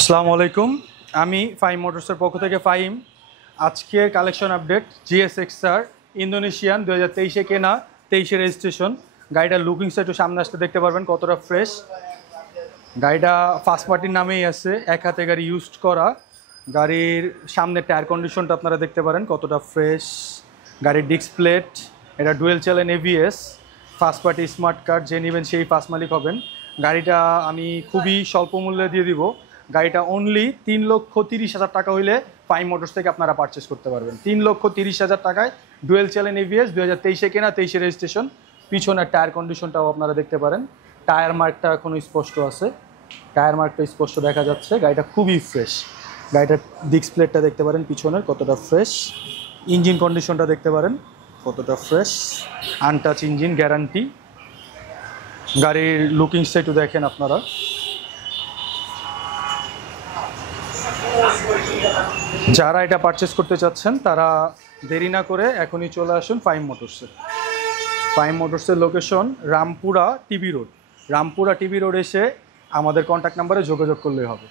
আসসালামু আলাইকুম। আমি ফাইম মোটরসের পক্ষ থেকে ফাইম। আজকের কালেকশন আপডেট GSX-R ইন্দোনেশিয়ান 2023-এ কেনা, 23-এ রেজিস্ট্রেশন। গাড়িটার লুকিংসটা একটু সামনে আসতে দেখতে পারবেন কতটা ফ্রেশ। গাড়িটা ফার্স্ট পার্টির নামেই আছে, এক হাতে গাড়ি ইউজড করা। গাড়ির সামনের টায়ার কন্ডিশনটা আপনারা দেখতে পারেন কতটা ফ্রেশ। গাড়ির ডিস্ক প্লেট, এটা dual channel ABS, first party smart card, যে নেবেন সেই ফার্স্ট মালিক হবেন। গাড়িটা আমি খুবই স্বল্প মূল্যে দিয়ে দিব। গাড়িটা অনলি 3,30,000 টাকা হইলে ফাইম মোটরস থেকে আপনারা পারচেস করতে পারবেন। 3,30,000 টাকায় ডুয়েল চ্যানেল ABS, 2023-এ কেনা, 23-এ রেজিস্ট্রেশন। পিছনের টায়ার কন্ডিশনটাও আপনারা দেখতে পারেন। টায়ার মার্কটা এখনও স্পষ্ট আছে, টায়ার মার্কটা স্পষ্ট দেখা যাচ্ছে। গাড়িটা খুবই ফ্রেশ। গাড়িটার ডিস্ক প্লেটটা দেখতে পারেন পিছনের কতটা ফ্রেশ। ইঞ্জিন কন্ডিশনটা দেখতে পারেন কতটা ফ্রেশ, আনটাচ ইঞ্জিন, গ্যারান্টি। গাড়ির লুকিংসটা একটু দেখেন আপনারা। যারা এটা পারচেস করতে চাচ্ছেন তারা দেরি না করে এখনই চলে আসুন ফাইম মোটরসে। ফাইম মোটরসের location Rampura TB road. Rampura TB road এসে আমাদের কন্ট্যাক্ট নাম্বারে যোগাযোগ করলেই হবে।